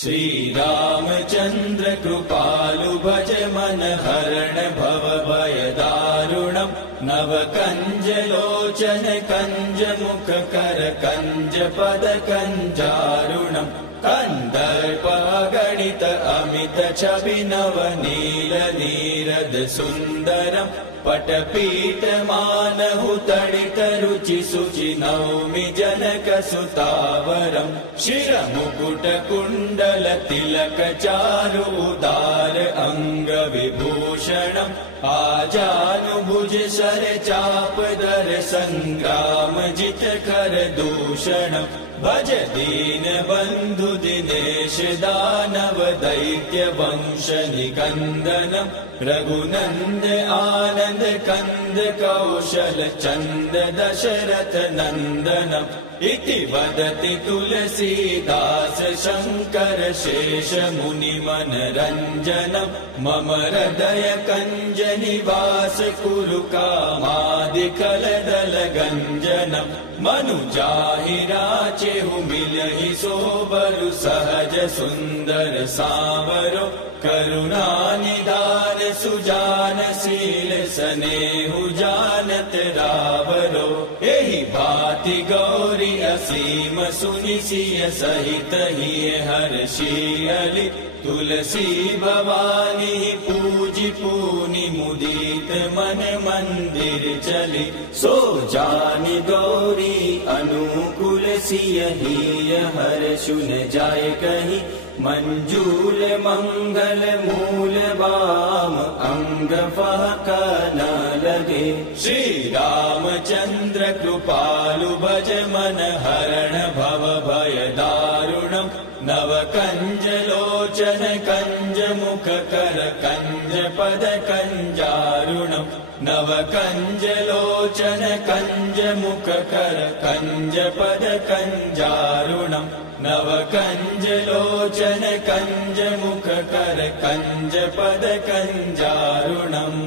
श्रीरामचन्द्र कृपालु भज मन हरण भव भय दारुणम् नव कंज लोचन कंज मुख कर कंज पद कंजारुणम् कंदर्प गणित अमित छवि नव नील नीरद सुन्दरम् पटपीठ मानहु तडित रुचि सुचि नौमि जनक सुतावरम् शिर मुकुट कुण्डल तिलक चारु उदार अंग विभूषणम् आजानुभुज सर चाप दर संग्राम जित कर दूषणम् भज दीन बंधु दिनेश दानव दैत्य वंश निकंदनम् रघुनंद आनंद कंद कौशल चंद दशरथ नंदनम् इति वदति तुलसीदास शंकर शेष मुनि मनरंजनम् मम हृदय कंज निवास कुरु कामादिकल दल गंजनम् मनु जाहि राचेहु मिलहि सोबरु सहज सुंदर सावरो करुणा निदान सुजान शील सनेहु जानत रावरो एहि भाति गौरी असीम सुनि सिय सहित हिय हर्षियलि तुलसी भवानी पूजि पूनि मुदित मन मंदिर चली सो जानि गौरी अनुकूल सिय हिय हर्षुन जाय कहि मंजूल मंगल मूल बाम अंग फहक न लगे श्री रामचंद्र कृपालु भज मन हरण भव भय दारुणम् नव कंज लोचन कंज मुख कर कंज पद कंजारुणम् नव कंज लोचन कंज मुख कर कंज पद कंजारुणम् नव कंज लोचन कंज मुख कर कंज पद कंजारुणम्।